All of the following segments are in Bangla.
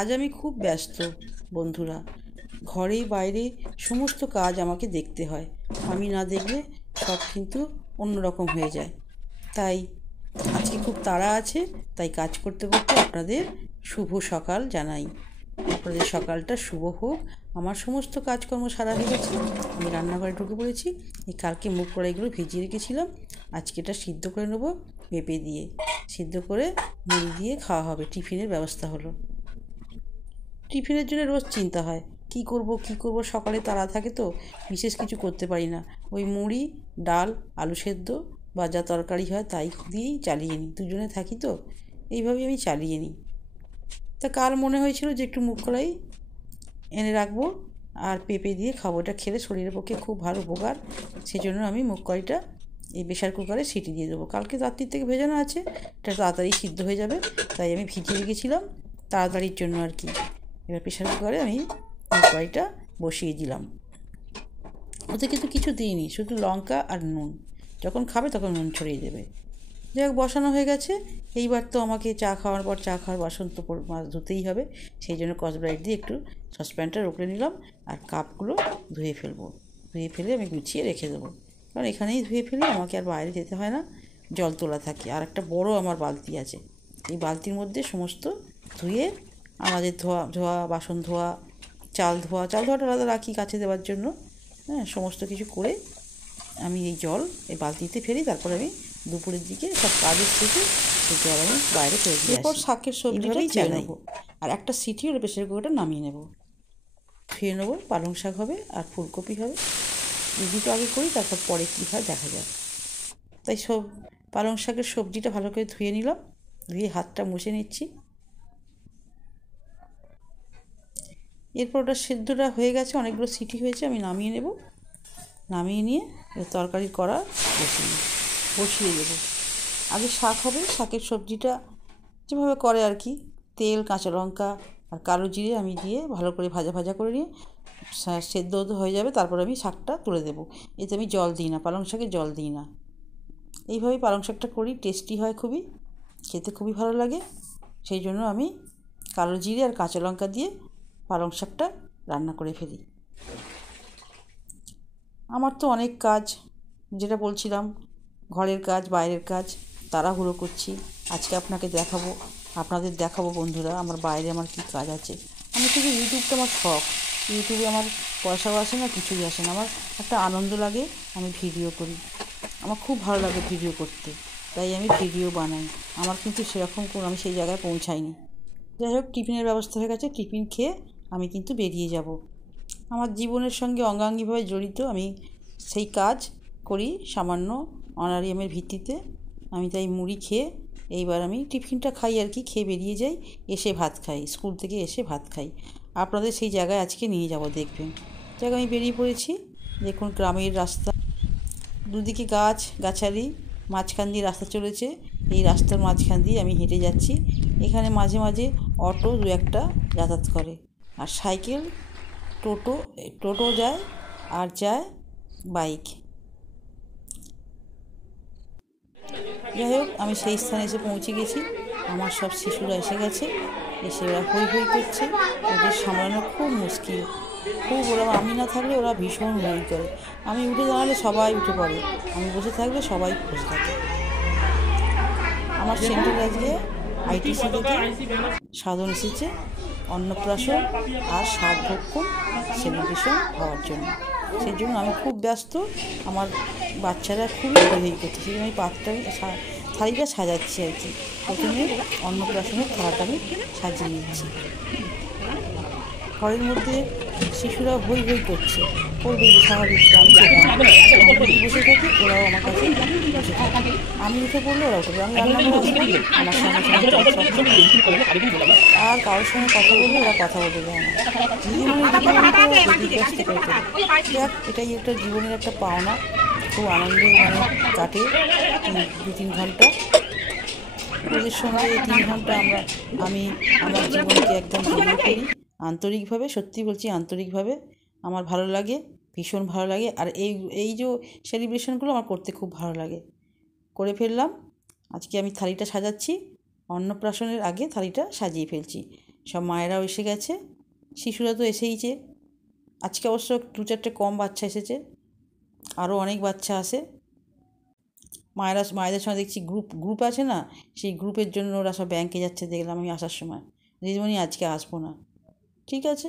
আজ আমি খুব ব্যস্ত বন্ধুরা। ঘরে বাইরে সমস্ত কাজ আমাকে দেখতে হয়। আমি না দেখলে সব কিন্তু অন্যরকম হয়ে যায়। তাই আজকে খুব তাড়া আছে, তাই কাজ করতে করতে আপনাদের শুভ সকাল জানাই। আপনাদের সকালটা শুভ হোক। আমার সমস্ত কাজকর্ম সারা হয়ে গেছে, আমি রান্নাঘরে ঢুকে পড়েছি। এই কালকে মুগ কড়াইগুলো ভিজিয়ে রেখেছিলাম, আজকে এটা সিদ্ধ করে নেবো। পেঁপে দিয়ে সিদ্ধ করে মুড়ি দিয়ে খাওয়া হবে, টিফিনের ব্যবস্থা হলো। টিফিনের জন্য রোজ চিন্তা হয় কী করব, সকালে তাড়া থাকে তো বিশেষ কিছু করতে পারি না। ওই মুড়ি, ডাল, আলু সেদ্ধ বা যা তরকারি হয় তাই দিয়েই চালিয়ে নিই। দুজনে থাকি তো এইভাবেই আমি চালিয়ে নিই। তা কাল মনে হয়েছিল যে একটু মুগ কলাই এনে রাখবো আর পেঁপে দিয়ে খাবো, এটা খেলে শরীরের পক্ষে খুব ভালো উপকার। সেজন্য আমি মুগ কলাইটা এই প্রেশার কুকারে সিটি দিয়ে দেবো। কালকে রাত্রির থেকে ভেজানো আছে, এটা তাড়াতাড়ি সিদ্ধ হয়ে যাবে, তাই আমি ভিজিয়ে রেখেছিলাম তাড়াতাড়ির জন্য আর কি। এবার প্রেশার কুকারে আমি মুগ কলাইটা বসিয়ে দিলাম। ওতে কিন্তু কিছু দিইনি, শুধু লঙ্কা আর নুন। যখন খাবে তখন নুন ছড়িয়ে দেবে। যাই হোক, বসানো হয়ে গেছে। এইবার তো আমাকে চা খাওয়ার পর চা খাওয়ার বাসন তো মাছ ধুতেই হবে। সেই জন্য স্কচব্রাইট দিয়ে একটু সসপ্যানটা রগড়ে নিলাম আর কাপগুলো ধুয়ে ফেলবো। ধুয়ে ফেলে আমি গুছিয়ে রেখে দেবো, কারণ এখানেই ধুয়ে ফেলে আমাকে আর বাইরে যেতে হয় না, জল তোলা থাকে। আর একটা বড় আমার বালতি আছে, এই বালতির মধ্যে সমস্ত ধুয়ে আমাদের ধোয়া বাসন ধোয়া, চাল ধোয়াটা আলাদা রাখি কাছে দেওয়ার জন্য। হ্যাঁ, সমস্ত কিছু করে আমি এই জল এই বালতিতে ফেলি। তারপর আমি দুপুরের দিকে সব কাজের শেষে সেই জল আমি বাইরে ফেলে দিয়ে এরপর শাকের সবজিটাই চাই নেবো আর একটা সিটি ওর প্রেসার কুকারটা নামিয়ে নেবো। ধুয়ে নেবো, পালং শাক হবে আর ফুলকপি হবে। এই দুটো আগে করি, তারপর পরে কী হয় দেখা যাবে। তাই পালং শাকের সবজিটা ভালো করে ধুয়ে নিলাম, ধুয়ে হাতটা মুছে নিচ্ছি। এরপর ওটা সেদ্ধটা হয়ে গেছে, অনেকগুলো সিটি হয়েছে, আমি নামিয়ে নেব। নামিয়ে নিয়ে তরকারির কড়া বসিয়ে দেবো। আগে শাক হবে, শাকের সবজিটা যেভাবে করে আর কি, তেল, কাঁচা লঙ্কা আর কালো জিরে আমি দিয়ে ভালো করে ভাজা করে নিয়ে সেদ্ধ হয়ে যাবে, তারপর আমি শাকটা তুলে দেবো। এতে আমি জল দিই না, পালং শাকে জল দিই না। এইভাবেই পালং শাকটা করি, টেস্টি হয় খুবই, খেতে খুবই ভালো লাগে। সেই জন্য আমি কালো জিরে আর কাঁচা লঙ্কা দিয়ে পালং শাকটা রান্না করে ফেলি। আমার তো অনেক কাজ, যেটা বলছিলাম, ঘরের কাজ বাইরের কাজ, তাড়াহুড়ো করছি। আজকে আপনাদের দেখাবো বন্ধুরা আমার বাইরে আমার কী কাজ আছে। আমি শুধু ইউটিউবটা আমার শখ, ইউটিউবে আমার পয়সাও আসে না, কিছুই আসে না, আমার একটা আনন্দ লাগে, আমি ভিডিও করি, আমার খুব ভালো লাগে ভিডিও করতে, তাই আমি ভিডিও বানাই। আমার কিন্তু সেরকম আমি সেই জায়গায় পৌঁছাইনি। যাই হোক, টিফিনের ব্যবস্থা হয়ে গেছে, টিফিন খেয়ে আমি কিন্তু বেরিয়ে যাব। আমার জীবনের সঙ্গে অঙ্গাঙ্গিভাবে জড়িত, আমি সেই কাজ করি সামান্য অনারিয়ামের ভিত্তিতে। আমি তাই মুড়ি খেয়ে এইবার আমি টিফিনটা খাই আর কি, খেয়ে বেরিয়ে যাই, এসে ভাত খাই, স্কুল থেকে এসে ভাত খাই। আপনাদের সেই জায়গায় আজকে নিয়ে যাব, দেখবেন। জায়গায় আমি বেরিয়ে পড়েছি, দেখুন গ্রামের রাস্তা, দুদিকে গাছালি, মাঝখান দিয়ে রাস্তা চলেছে। এই রাস্তার মাঝখান দিয়ে আমি হেঁটে যাচ্ছি। এখানে মাঝে মাঝে অটো দু একটা যাতায়াত করে, আর সাইকেল, টোটো যায়, আর যায় বাইক। যাই হোক, আমি সেই স্থানে এসে পৌঁছে গেছি। আমার সব শিশুরা এসে গেছে, এসে ওরা হই হই করছে, ওদের সামলানো খুব মুশকিল, আমি না থাকলে ওরা ভীষণ হই করে। আমি উঠে দাঁড়ালে সবাই উঠে পড়ে, আমি বসে থাকলে সবাই বসে থাকে। আমার সেন্টারে আজকে ITC থেকে সাধন এসেছে অন্নপ্রাশন আর সাতভক্ষণ সেলিব্রেশন হওয়ার জন্য। সেই জন্য আমি খুব ব্যস্ত, আমার বাচ্চারা খুবই হই করছে, সেই জন্য আমি থালিটা সাজাচ্ছি আর কি। প্রথমে অন্নপ্রাশনের থালাটা আমি সাজিয়ে নিচ্ছি। ঘরের মধ্যে শিশুরা হই হই করছে, করবে স্বাভাবিক, আমি বসে থাকি, ওরাও আমার কাছে বসে থাকে। আমি উঠে পড়লে ওরা উঠে, আমি রান্না করে আসবো, আমার সঙ্গে সঙ্গে আর কারোর সঙ্গে কথা বললে ওরা কথা বলতে দেয় না, দেখ, এটাই একটা জীবনের একটা পাওনা, খুব আনন্দে কাটে 2-3 ঘন্টা ওদের সঙ্গে। এই 3 ঘন্টা আমি আমার জীবনকে একদম জড়িয়ে ফেলি আন্তরিকভাবে, সত্যি বলছি আন্তরিকভাবে। আমার ভালো লাগে, ভীষণ ভালো লাগে। আর এই যে সেলিব্রেশনগুলো আমার করতে খুব ভালো লাগে। করে ফেললাম, আজকে আমি থালিটা সাজাচ্ছি, অন্নপ্রাশনের আগে থালিটা সাজিয়ে ফেলছি। সব মায়েরাও এসে গেছে, শিশুরা তো এসেইছে। আজকে অবশ্য 2-4টে কম বাচ্চা এসেছে, আরও অনেক বাচ্চা আসে। মায়েদের সঙ্গে দেখছি গ্রুপ আছে না, সেই গ্রুপের জন্য ওরা সব ব্যাংকে যাচ্ছে দেখলাম আমি আসার সময়। দিদিমণি আজকে আসবো না, ঠিক আছে।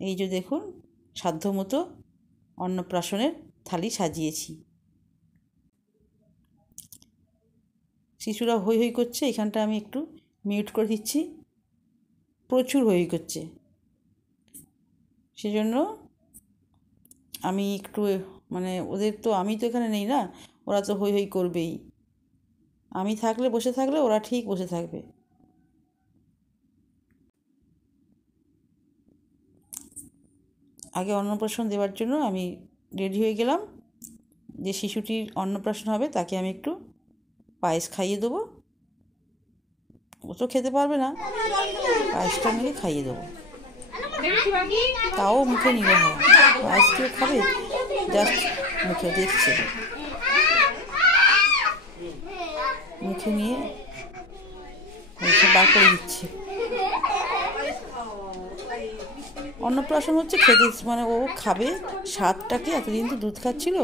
এই যে দেখুন সাধ্যমতো অন্নপ্রাশনের থালি সাজিয়েছি। শিশুরা হৈ হৈ করছে, এখানটা আমি একটু মিউট করে দিচ্ছি, প্রচুর হৈ হৈ করছে, সেজন্য আমি একটু মানে আমি তো এখানে নেই না, ওরা তো হৈ হৈ করবেই। আমি বসে থাকলে ওরা ঠিক বসে থাকবে। আগে অন্নপ্রাশন দেওয়ার জন্য আমি রেডি হয়ে গেলাম। যে শিশুটির অন্নপ্রাশন হবে তাকে আমি একটু পায়েস খাইয়ে দেবো। ও তো খেতে পারবে না, পায়েসটা আমাকে খাইয়ে দেবো, তাও মুখে নিলে হয়। পায়েস কেউ খাবে? জাস্ট মুখে দেখছে, মুখে নিয়ে বার করে দিচ্ছে। অন্নপ্রাশন হচ্ছে খেতে, মানে ও খাবে স্বাদটাকে, এতদিন তো দুধ খাচ্ছিল,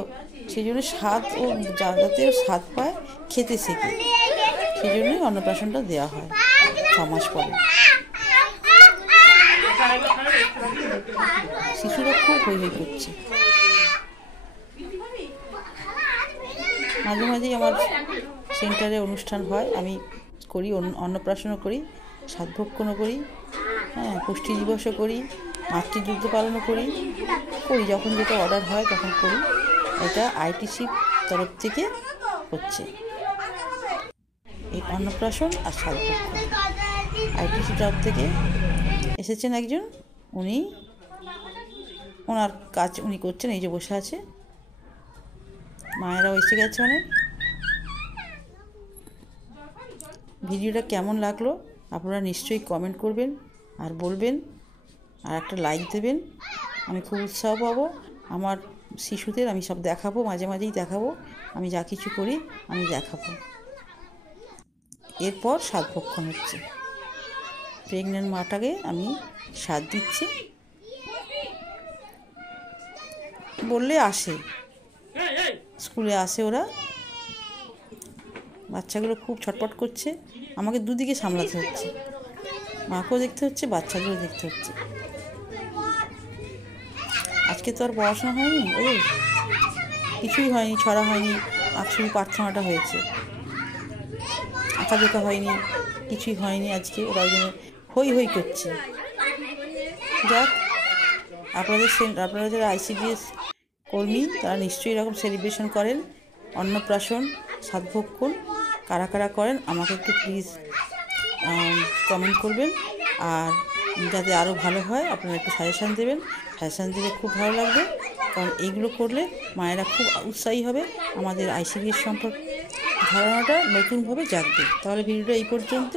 সেই জন্য স্বাদ ও যাতে স্বাদ পায়, খেতে শেখে, সেই জন্যই অন্নপ্রাশনটা দেওয়া হয় 6 মাস পরে। শিশুরা খুব হৈ হৈ করছে। মাঝে মাঝেই আমার সেন্টারে অনুষ্ঠান হয়, আমি করি, অন্নপ্রাশনও করি, সাতভক্ষণও করি, হ্যাঁ, পুষ্টি দিবসও করি, মাতৃযুদ্ধ পালনও করি, যখন যেটা অর্ডার হয় তখন করি। এটা আইটিসি তরফ থেকে হচ্ছে এই অন্নপ্রাশন আর সাতভক্ষণ। আইটিসি তরফ থেকে এসেছেন একজন, ওনার কাজ উনি করছেন, এই যে বসে আছে। মায়েরাও এসে গেছে অনেক। ভিডিওটা কেমন লাগলো আপনারা নিশ্চয়ই কমেন্ট করবেন আর বলবেন, আর একটা লাইক দেবেন। আমি খুব উৎসাহ পাবো। আমার শিশুদের আমি সব দেখাবো, মাঝে মাঝেই দেখাবো, আমি যা কিছু করি আমি দেখাবো। এরপর সাতভক্ষণ হচ্ছে, প্রেগনেন্ট মাটাকে আমি সাত দিচ্ছি, বললে আসে, স্কুলে আসে ওরা। বাচ্চাগুলো খুব ছটপট করছে, আমাকে দুদিকে সামলাতে হচ্ছে, মাকেও দেখতে হচ্ছে, বাচ্চাগুলো দেখতে হচ্ছে। আজকে তো আর পড়াশোনা হয়নি, ওদের কিছুই হয়নি, ছড়া হয়নি, শুধু প্রার্থনাটা হয়েছে, আঁকাঝোঁকা হয়নি, কিছুই হয়নি আজকে। ওরা ওই জন্য হৈ হৈ করছে। যাক, আপনারা যারা আইসিডিএস কর্মী তারা নিশ্চয়ই এরকম সেলিব্রেশন করেন, অন্নপ্রাশন, সাতভক্ষণ কারা কারা করেন আমাকে একটু প্লিজ কমেন্ট করবেন। আর যাতে আরও ভালো হয় আপনারা একটু সাজেশান দেবেন, সাজেশান দিলে খুব ভালো লাগবে, কারণ এইগুলো করলে মায়েরা খুব উৎসাহী হবে, আমাদের আইসিডিএস সম্পর্কে ধারণাটা নতুনভাবে জাগবে। তাহলে ভিডিওটা এই পর্যন্ত।